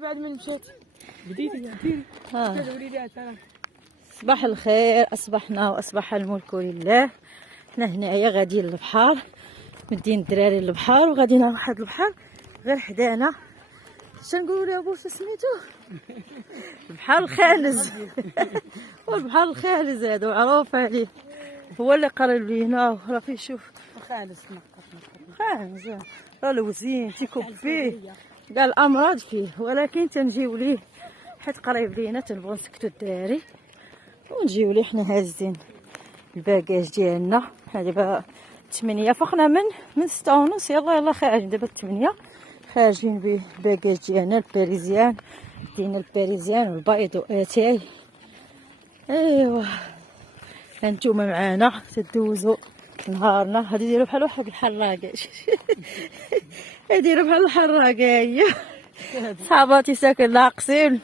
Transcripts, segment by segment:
بعد من مشيت بديتي وليدات. صباح الخير، اصبحنا واصبح الملك لله. حنا هنايا غاديين للبحر، مدين الدراري للبحر وغاديين لواحد البحر غير حدانا. شنقولوا يا بوس سميتو البحر الخالز والبحر الخالز هذا معروف عليه، هو اللي قرب لينا راه فيه. شوف خالص خالز راه الوزين تيكب فيه كاع الامراض فيه، ولكن تنجيو ليه حيت قريب لينا، تنبغيو نسكتو الدراري ونجيو ليه. حنا هازين الباكاج ديالنا، حنا دابا 8 فقنا من 6:30. يلا خارجين دابا 8 خارجين بالباكاج ديالنا الباريزيان. دينا الباريزيان والبيض واتاي. ايوا هانتوما معانا تدوزو نهارنا. هادي ديرو بحال واحد الحراقه يديروا بحال الحراقه. هي صحاباتي ساكن ناقصين،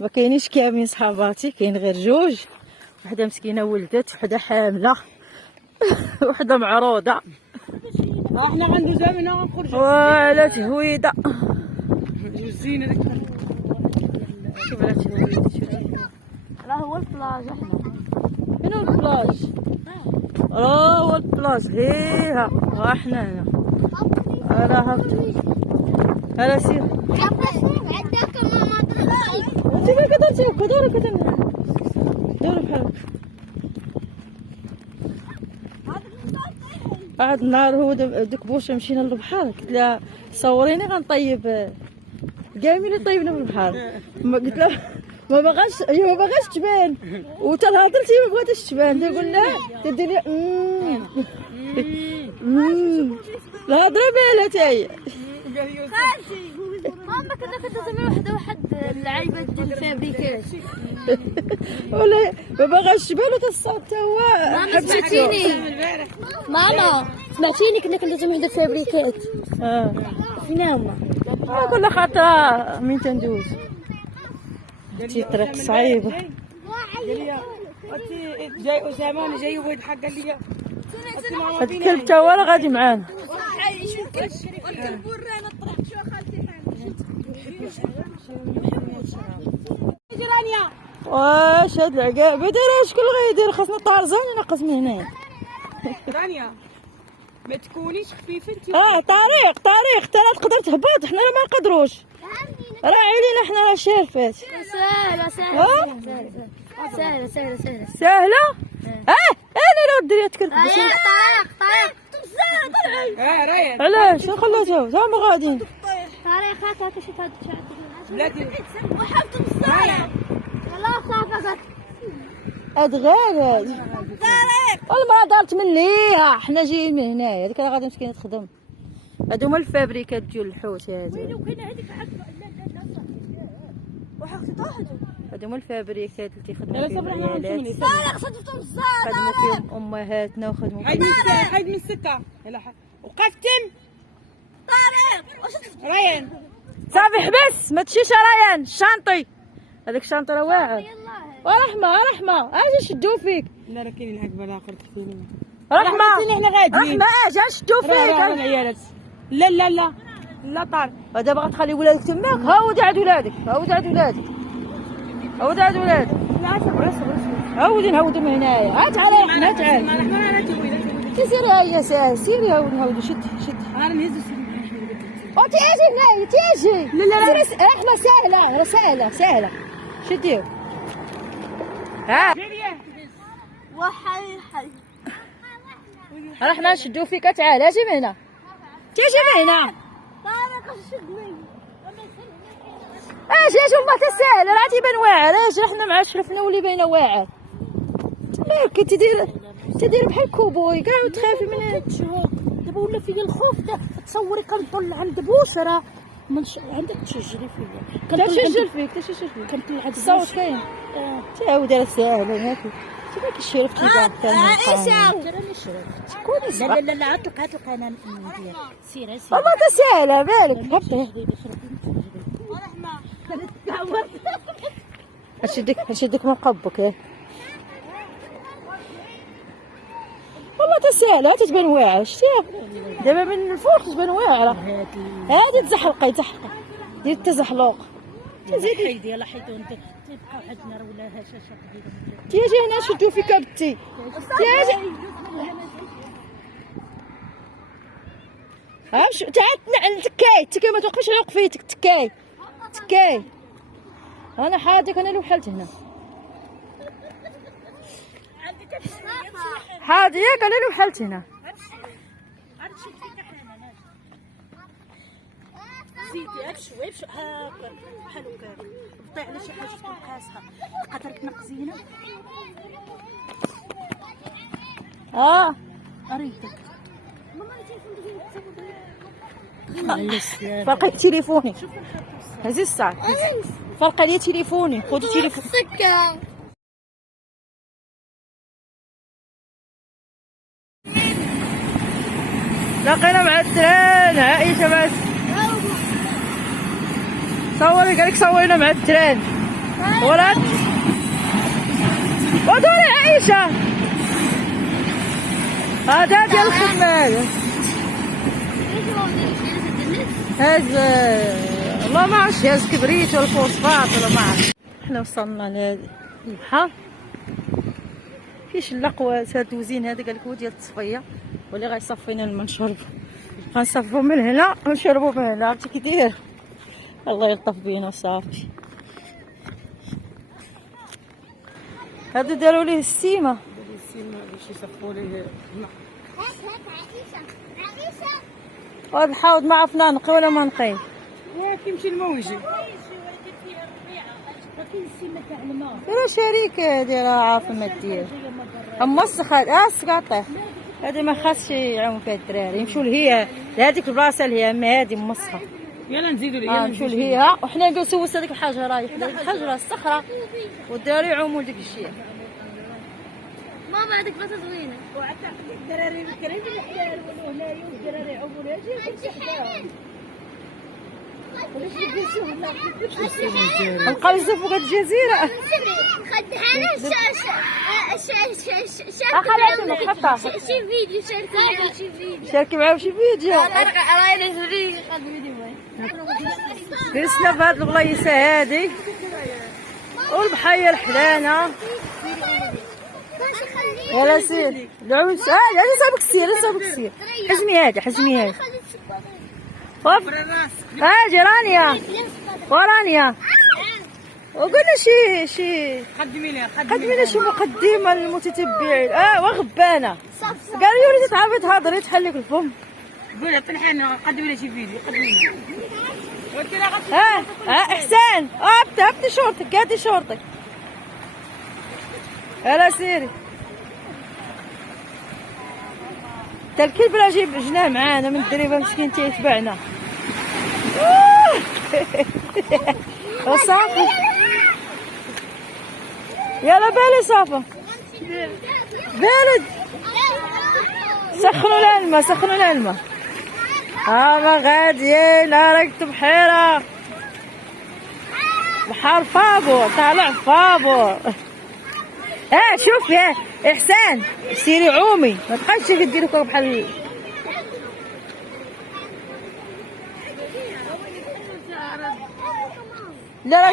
ما كاينينش كاملين صحاباتي، كاين غير جوج. وحده مسكينه ولدت، وحده حامله وحده معروضه. احنا غندوزو هنا غنخرجو ولا تهويده. جوزين هذاك شوف لا تهويده. راه هو البلاج. احنا فين هو البلاج؟ راه هو البلاج. هيها ها حنا هنا. راه هبطوا. هلا سير انت فين كدرتي هكا؟ دوري دوري بحال بعد النهار. هو دوك بوش مشينا للبحر، قلت لها صوريني غنطيب كامل طيبنا في البحر. ما قلت لها ما بغاش، هي ما بغاش تبان، وتهضرتي ما بغاتش تبان. تقول لها تدير لي الهضره بالها تاهي. خالتي ماما كنا كدوزو واحد اللعيبه ديال الفابريكات ولا ما باغاش تبان وتصوت حتى هو. ماما سمعتيني كنا كندوزو واحد الفابريكات. فين هما؟ كل خطره من تندوز شي طريق صعيبه. جاي اسامه انا جاي ويد حق قال لي هاد الكلب تا هو راه غادي معانا. والكلب ورانا الطريق. شو خالتي رانيا واش هاد العقاب دايره؟ شكون اللي غيدير؟ خاصنا طارزان ناقص من هنايا. رانيا ما تكونيش خفيفه انت. طريق ترى تقدر تهبط، حنا راه ما نقدروش، راه علينا حنا راه شارفات. سهله. انا لو الدريه تكلت طريق ريان علاش خلاتها تا هما غاديين. طريق هاكا شي هاد بلاتي وحبتو بالصالة. لا صافا هاد غير والمرا دارت من ليها. حنا جايين من هنايا، هذيك راه غادي مسكينه تخدم. هادو هما الفابريكات ديال الحوت. هادو وكاينه هذيك وحقتي طاحت. هادو هما الفابريكات اللي تيخدموا فيهم العيالات، طارق صدفتو بالصالة. خدموا فيهم امهاتنا وخدموا فيهم. حيد من السكه يلا وقفتم. طارق ريان صافي حبس ما تمشيش ريان. الشانطي هذاك الشانطي راه واعر. رحمه اجي شدو فيك. لا راه كاين العقبه الاخر كثيرين. رحمه حنا غاديين. اجي شدو فيك. العيالات لا طار. دابا غتخلي ولادك تماك. هاودي عاد ولادك. لا صبر عاودي نهودو من هنايا. عاد تعالي حنا تعال. سيري هيا سيري هاودي شد. انا نهزو تيجي هنايا تيجي. لا رحمه سهله شديو. ها وحي رحنا نشدو فيك. تعال اجي من هنا. تيجي من هنا. طارق شدني. اجي ما تسهل راه تيبان واعر. اجي حنا مع شرفنا ولي باينه واعر. مالك تدير بحال كوبوي كاع وتخافي من دابا ولا فيا الخوف. تصوري كنطل عند بوسرة عندك تشجري فيا. تشجر فيك كنطلع عند الصوت كاين. تعاود راه ساهله ماكي تباك الشرف كاع عائشة كوني لا عطلق انا ندير. سير والله تسهله بالك. هبطي اشدك من قبك. والله تسهل. تتبان واعره. شتيها دابا من الفوق تتبان واعره. هادي تزحلقي دير التزحلق. تزيدي حيدي يلا حيدو انت تبقى عندنا ولا هشاشه كبيره. تيجي هنا شدو فيك بنتي. تيجي امشي تعال تكاي ما توقفش على وقفيتك. تكاي انا حاجك انا اللي وحلت هنا. حاجه ياك انا اللي وحلت هنا. زيدي ابشوي هاكا بحال هكا طيح على شي حاجه تكون قاسحه قطرك نقزينه. اريدك فرقي تليفوني. هزي الساعه فرقه لي تليفوني. خذي تليفوني. لقينا مع التران عائشة بس صوري قالك صورينا مع التران ولات ودوري عائشة هذا ديال الخدمة هذا والله ما عرفتش هاز كبريت ولا فوسفات ولا ما عرفت. حنا وصلنا لهذا البحر فيه شلاق سادوزين هذا قالك هو ديال التصفية واللي غيصفينا الماء نشربو. غنصفو من هنا ونشربو من هنا. عرفتي كي داير الله يلطف بينا وصافي. هادو داروا ليه السيمه باش يصفوا ليه الماء. وهاد الحوض ما عرفنا نقي ولا ما نقي. كيمشي الماء ويجي. ديروا شريكه ديرها عارفه ما دير موسخ. سقاطه هادي ما خاصش يعوم فيها الدراري. يمشوا لهي لهاديك البلاصه اللي هي ما هادي موسخه. يلا نزيدوا ليه. نمشوا لهيها وحنا نجلسوا وسط هذيك الحجره الحجره الصخره والدراري يعوموا لديك الشيء. ماما هذيك بس زوينه. وعطاك الدراري الكريم الحلال وهنايا والدراري يعوموا لها جي حداهم. نبقاو نزفوا هاد الجزيره. خدها شي فيديو شاركي معاهم شي فيديو. جلسنا في هاد البلايصه هادي والبحيره حدانا. يلا سير العود. هادي صابك السير حزمي هادي هاجي رانيا وقلنا شي قدمي لنا شي مقدمه للمتتبعين. وغبانه قالوا لي تعرفي تهضري تحلك الفم. قولي عطيني حنا قدمي لنا شي فيديو. قدمي احسان هبطي شورتك قادي شورتك. يلا سيري. تا الكلب راه جبناه معانا من الدريبه مسكين تيتبعنا. وصافي يلا بالي صافا بارد. سخنوا الماء. انا غاديين راكت بحيره بحر فابور طالع فابور. شوف يا احسان سيري عومي ما تبقايش ديري كره بحال لا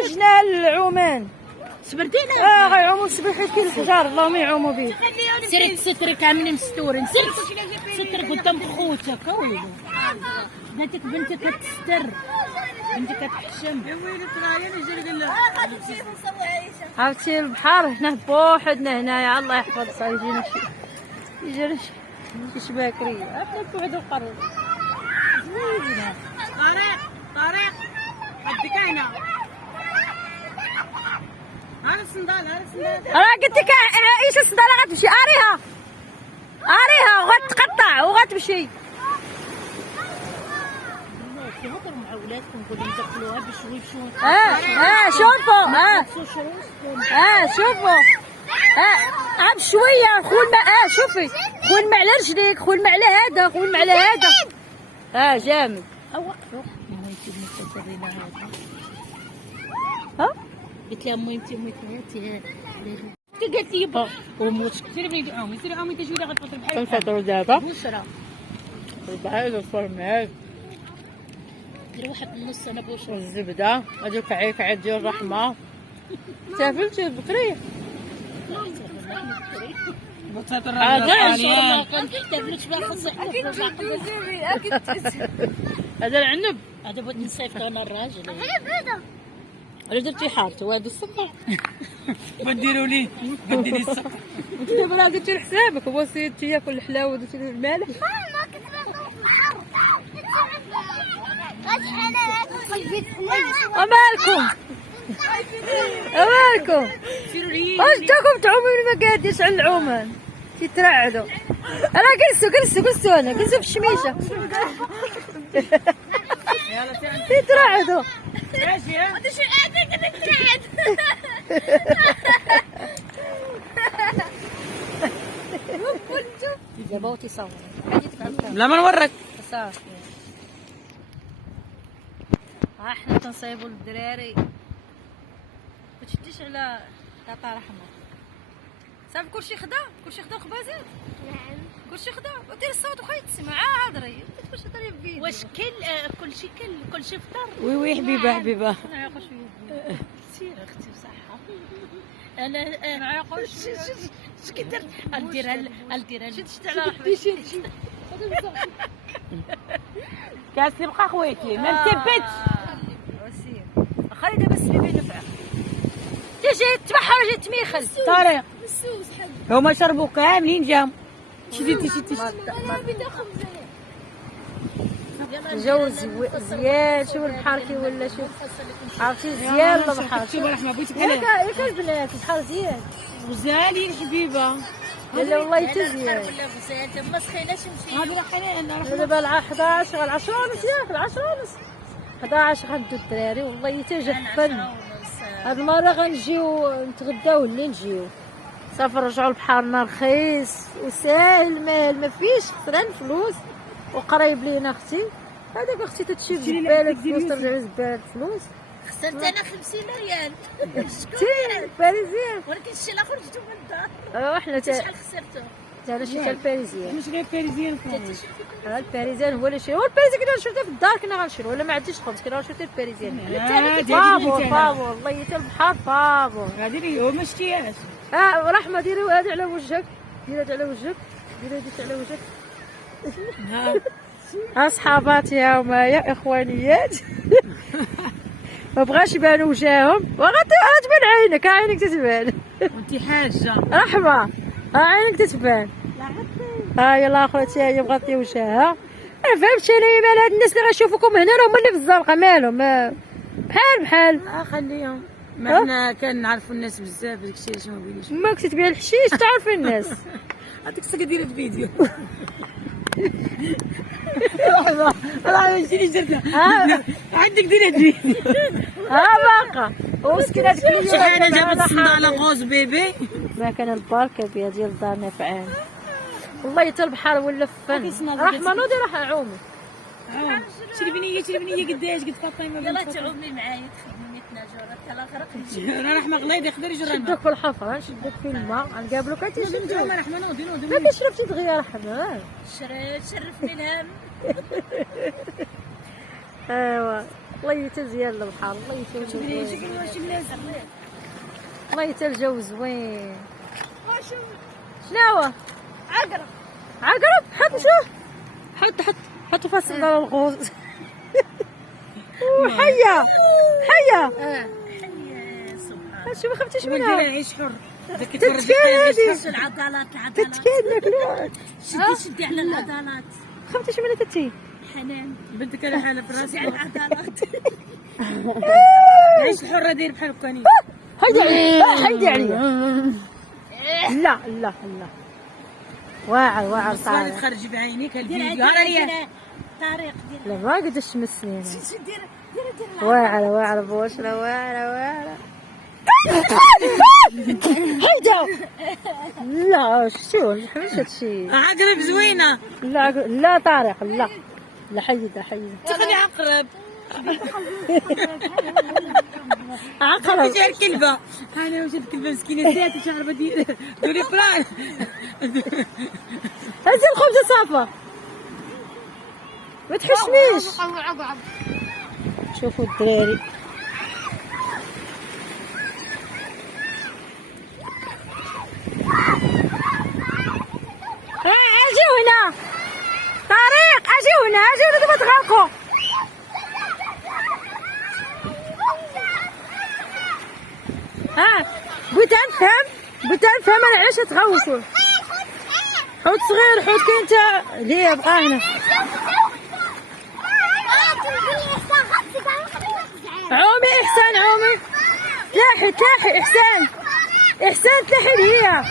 رجنا العومان سبرتينا. غيعوموا سبيحة كي الحجار اللهم يعوموا به. سيري سترك عاملين مستورين. سترك قدام خوتك ولدو. بنتك كتستر بنتك كتحشم. يا ويلي ترايا نجي نقول لها عرفتي البحر هنا بوحدنا هنايا الله يحفظ يجينا شي شباكريه. حنا بوحدو قرب. طارق حدك هنا. هذا الصندال راه قلت لك عائشه الصنداله غتمشي. اريها وغتقطع وغتمشي. تهضروا مع ولادكم قولوا لهم دخلوها بشوي شوفوا بشويه خو الماء. شوفي خو الماء على رجليك خو الماء على هذا خو الماء على هذا. جامد. وقفوا مهمتي المتسرينه هذا. قلت لها مهمتي قالت لي با وموت. سيري بنيتي عومي تجي لها غتفطر بحال كنفطروا دابا بشرى البحر الفرماج دير واحد النص انا بوش. والزبده هادو كعيك ديال الرحمه. تافلتي البكري بطاطا ما كنحتاجلوش بقى خص اكيد هذا العنب. هذا بغيت نصيفط انا الراجل. هي بيضة. ولا درتي حارته وهذا السكر. بديروا لي بديري السكر. انت دابا راه درتي لحسابك، هو سيد تياكل الحلاوه ودرتي له المالح. ما كنت بنضرب في الحر. امالكم امالكم واش جاكم تعوموا ما قاديش على العومان تيترعدوا. راه جلسوا انا جلسوا في الشميشه تيترعدوا. ماشي ها انت شو قاعد بدك ترعد؟ دابا تيصور لا ما نورك. صافي. ها حنا تنصايبوا للدراري. ما تشديش على طاطا رحمه. صافي كلشي خدا الخبازات. نعم. كلشي خدا ودير الصوت وخا يتسمع. عا هضري باش هضري في واش كلشي كلشي فطر. وي حبيبه نعيقوا شويه. سير اختي بصحه. انا نعيقوا اش كدير نديرها شد على رحمه. كاس يبقى خويتي ما نثبتش. وسير خلي دابا السبيبي نفع. تجي تبحر جاي تميخل. طارق مسوس حق. هما شربوا كاملين جام. شديتي الجو زيان. شوف البحر كي ولا شوف عرفتي زيان البحر. شوف رحمه بغيتك ياك البنات البحر زيان وزالي الحبيبه. لا والله حتى زيان. ولا غزال ما سخيناش نمشي. هذه راه حنان دابا 11 غير 10 ونص ياك 10 ونص 11 غندو الدراري والله حتى جا الفن. هاد المره غنجيو نتغداو اللي نجيو صافي. نرجعو لبحرنا رخيص وساهل المال ما فيش خسران فلوس وقريب لينا. اختي هذاك اختي تتشي بزباله فلوس ترجع زباله فلوس. خسرت انا 50 ريال. تي باريزيان ولكن الشيء الاخر جبتو من الدار. احنا شحال خسرته؟ انا شريت الباريزيان. مش غير باريزيان. الباريزيان هو اللي شري. هو الباريزيان كنا نشريته في الدار كنا غنشريو ولا ما عنديش خبز كنا غنشريو الباريزيان. فابور والله حتى البحر فابور. هذه اللي هو ما شتيهاش. رحمه ديري هذه على وجهك. ديري هذه على وجهك. ديري هذه على وجهك. اصحاباتي يا ومايا اخوانيات. ما بغاش يبانوا وجههم وغتبان عينك. عينك تتبان. وانت حاجه رحمه عينك تتبان. يلا اخوتي هي مغطيه وجهها. انا فهمت انا مال هاد الناس اللي غنشوفوكم هنا راهم اللي في الزنقه مالهم بحال خليهم. ما احنا كنعرفوا الناس بزاف داكشي علاش ما بغيناش. ما كنت تبيع الحشيش تعرفي الناس. هذيك الساعه ديال الفيديو. راه شتي درنا. عندك دير هاد الفيديو. باقا ومسكينه هذيك شي حاجه جابت الصنداله غوز بيبي. ما كان الباركه بها ديال الدار نافعان والله حتى البحر ولا فن. رحمه نوضي راح عومي. شربينيه قداش قلت فاطمه يلا تعومي معايا تخدمي نتناجوا راه غرق. راه رحمه غليظ يقدر يجري. نشدوك في الحفره نشدوك في الماء نقابلوك تيشدوك. رحمه نوضي ما كاين شربتي دغيا رحمه. شرفني الهم. ايوا والله حتى زيان البحر والله حتى زوين. والله حتى الجو زوين. شناهو عقرب حط شوف حط فاصل على الغوز. حيه شوفي خفتيش منها. عيش حر. العضلات العضلات تتكاد ناكلوها. شدي على العضلات. خفتيش منها تتي حنان بنتك على حالها في راسك. على العضلات. عيش الحر داير بحال هكا. هيدي عليا. لا واعر صافي تخرجي بعينيك الفيديو. ها هي طريق لا ما قدرتش تمسني. دير واعره بوشره واعره. هيدا لا شو مش هادشي. عقرب زوينه. لا طارق لا حيدها تخلي عقرب. عقرب جا الكلبه. انا وجدت الكلبه مسكينه زيات شعرها دولي بران. هزي الخبزه صافا ما تحشنيش. شوفوا الدراري. اجيو هنا طريق، اجيو هنا دابا تغرقوا. بغيت نفهم انا علاش تغوصوا. حوت صغير، حوت كاين تا ليه بقى هنا. عومي احسان، عومي تلاحي احسان تلاحي لهيا.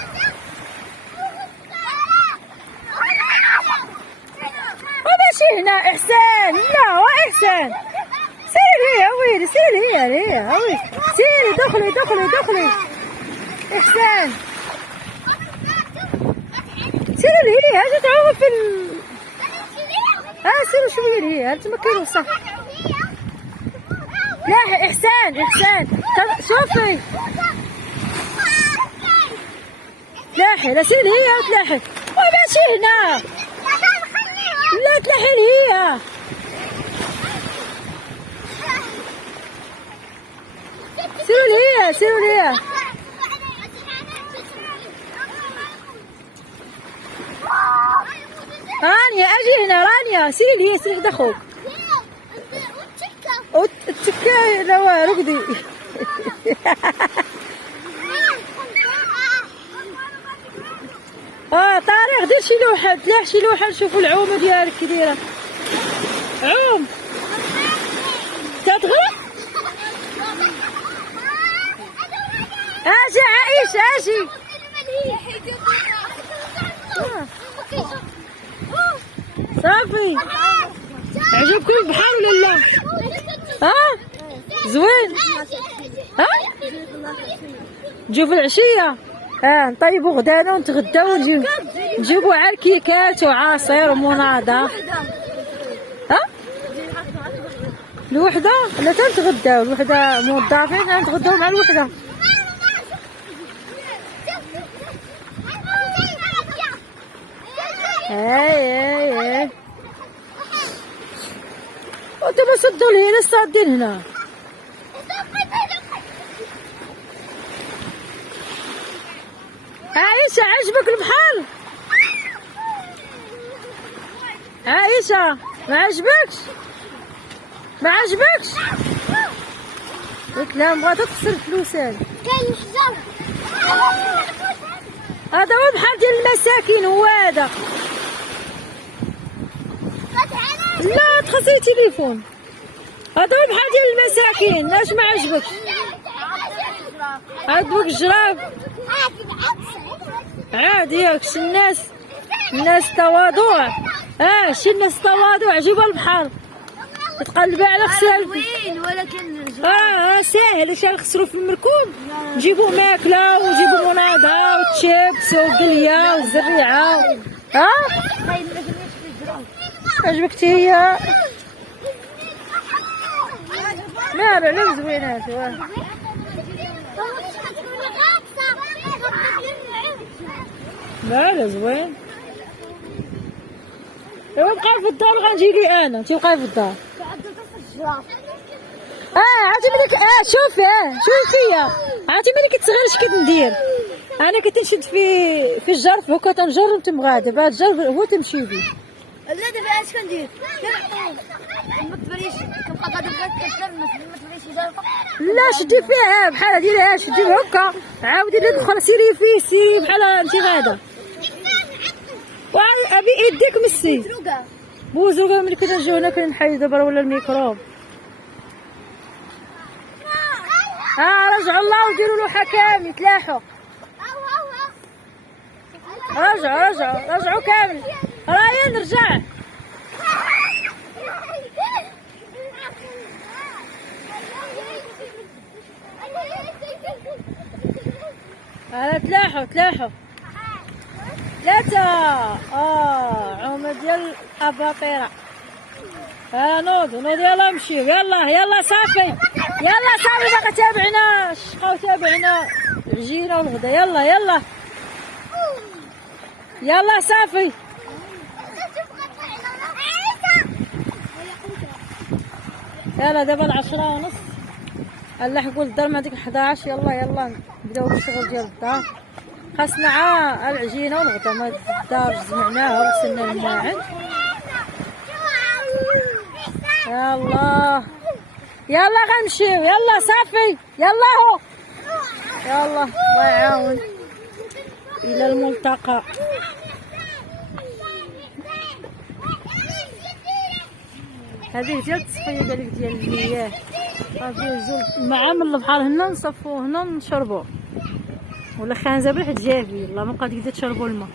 وماشي هنا احسان، لا هو احسان سيري لهيا ويلي، سيري لهيا ويلي، سيري دخلي احسان، سيري لهيا اجي تعومي في سيري شويه لهيا انتما كاين وصح. لاحي احسان شوفي تلاحي، لا سيري لهيا وتلاحي. وماشي هنا، لا تلاحي لهيا. سيروا لهيا رانيا، اجي هنا رانيا، سيري لهيا حدا خوك. التكه لا رقدي. طارق دير شي لوحه، تلاح شي لوحه نشوفوا العومه ديالك كي دايره. عوم تتغرق. اجي عائشه اجي. صافي عجبكم البحر ولا لا؟ زوين. نجيو في العشيه نطيبوا غدانا ونتغداو نجيبوا عا الكيكات وعصير ومناضه. الوحده لا تنتغداو، الوحده موظفين نتغداو مع الوحده. اي ودابا سدوا لهنا الصادين هنا. عائشة عجبك البحر؟ عائشة ما عجبكش؟ قلت لها بغات تخسر فلوسان. كاين الحجر. هذا هو البحر ديال المساكين، هو هذا. لا تخسري تليفون. هذا هو البحر ديال المساكين، علاش ما عجبكش؟ عجبك الجراب؟ عادي ياكش الناس تواضع. شي الناس تواضع، عجبها البحر تقلبي على خسال. زوين ولكن ساهل. اش نخسروا في المركوب؟ نجيبوا ماكله ونجيبوا مناضه وتشيبس وقليه والزريعه. عجبك هي؟ لا زوينات. لا زوين. ايوا بقاي في الدار، غنجي لي انا، انت بقاي في الدار. عرفتي ملي شوفي عرفتي ملي كتصغر اش كندير انا؟ كنت نشد في الجرف هكا تنجر ونتمغى. دابا هاد الجرف هو تمشي بيه. لا دابا اش كندير؟ ما تبريش كنبقى غادي كنشرب ما تبريش جارفه. لا شدي فيها بحال ديريها، شدي هكا عاودي لي دخل سيري فيه، سيري بحال انت غاده. ابي يديك مسي بوزوكا. ملي كنا نجيو هنا كنحيد دابا ولا الميكروب. رجعوا الله وديروا لوحه كامل تلاحوا. رجعوا كامل. راهي نرجع. تلاحوا 3. عومه ديال اباطيره. نوضوا يلا نمشيو. يلا صافي باقا تابعناش. بقاو تابعنا العجينه والغدا. يلا صافي. يلا دابا 10:30. نلحقوا للدار مع ديك 11. يلا نبداو بالشغل ديال الدار. خاصنا عا العجينه ونغطوا ما الدار جمعناها وغسلنا الماعن. يلا غنمشيو. يلا صافي. يلا هو. يلا الله يعاون. الى الملتقى. هذه ديال التصفيه ديالك ديال المياه. غادي نجيو الماء من البحر هنا نصفوه هنا نشربوه، ولا خانزه حيت جافي. والله ما بقى تقدر تشربوا الماء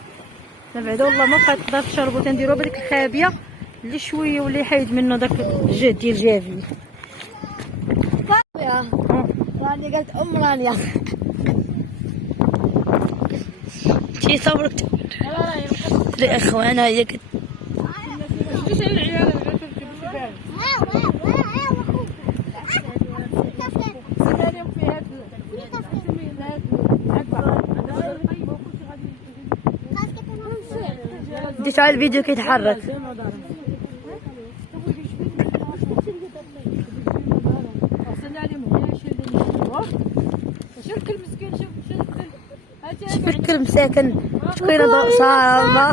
بعدا، والله ما بقى تقدر تشربوا. تنديروها بهذيك الخابيه اللي شويه واللي يحيد منه داك الجهد ديال جافي. رانيا قالت رانيا شي صبرك الاخوانه هي قلت ديش على الفيديو كيتحرك. شوف الكل مساكن شكون ضوء صعبة.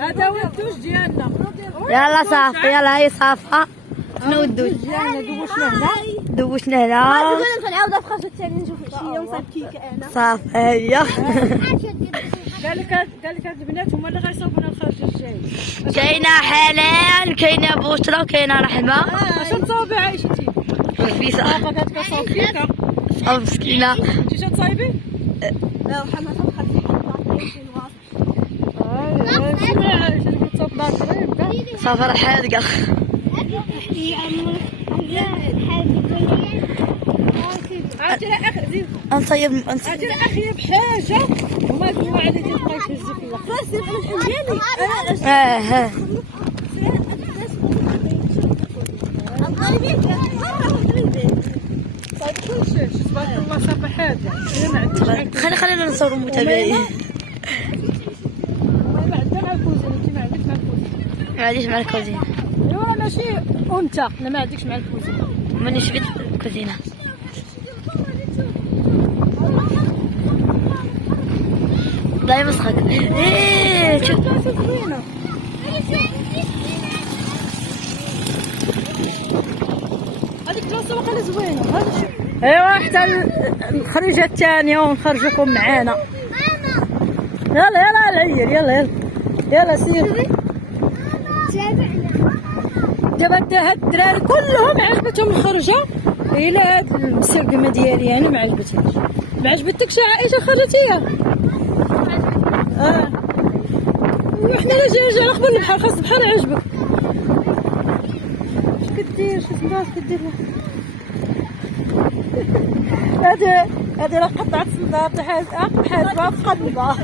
هذا هو الدوش ديالنا. يلا صافي. يلا هي صافحة. شنو الدوش؟ دوشنا هنا. نعاود في الثاني نشوف شي يوم صاب كيكه انا صافي هي. قال لك هاد البنات هما اللي غيصوبونا الخرجه الجاي. كاينة حنان كاينة بشرى وكاينة رحمة. اش تصاوبي عايشتي؟ رفيسة صافا قالت لك صافيكا. مسكينة. انت شنو تصايبي؟ لا وحنا خديت صافي راه حادقة. نصيب اخي بحاجه وما يقولوا على ديال القيس الزفله. خلاص يبقى الحل ديالي صايب كلشي تبارك الله. صافي حاجه خلينا نصوروا المتابعين. ما عندنا مع الكوزين. انت ما عندك مع الكوزين. ما عنديش مع الكوزينة. ايوا ماشي انت. انا ما عندكش مع الكوزين. مانيش في الكوزينة. ضاي مسخك. ايه شوف زوينه. هذيك البلاصه واقيلا زوينه. هذا شوف. ايوا حتى الخريجه الثانيه ونخرجكم معانا. يلا العير. يلا سير. دابا هاد الدراري كلهم عجبتهم الخرجه الى هاد المسرقمه ديالي. انا ما عجبتنيش. ما عجبتكش يا عائشه خرجتيها؟ وحنا لا جاي على قبل البحر. خاص البحر يعجبك. اش كدير؟ شو صباط كدير له؟ هادي راه قطعت صنداط حاسبه في قلبها.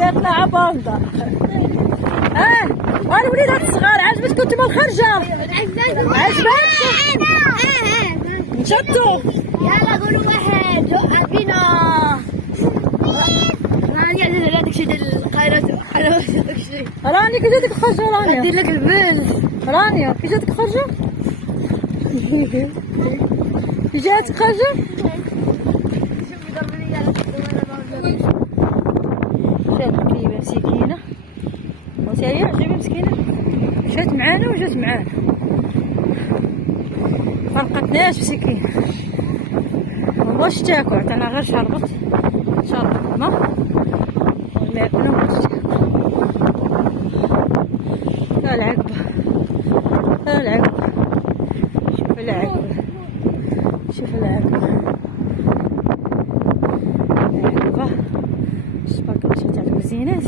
قالت لها باندا. الوليدات الصغار عجبتكم نتوما الخرجه؟ عجبك؟ نشطوا. يلا قولوا واحد بينا. راني على داك الشيء ديال القايرات وحلاوه داك الشيء. راني كي جاتك الخرجه؟ رانيا ندير لك البز. رانيا كي جاتك الخرجه؟ كي جاتك خرجه؟ مشات مكيبه مسكينه وتا هي عجيبه مسكينه. مشات معانا وجات معانا فرقتناش مسكينه. مبغاش تاكل عطانا غير شربت الماء والماكله ومبغاش تاكل. العقبه شوف العقبه. العقبه الشباك ماشي تاع الكوزينات.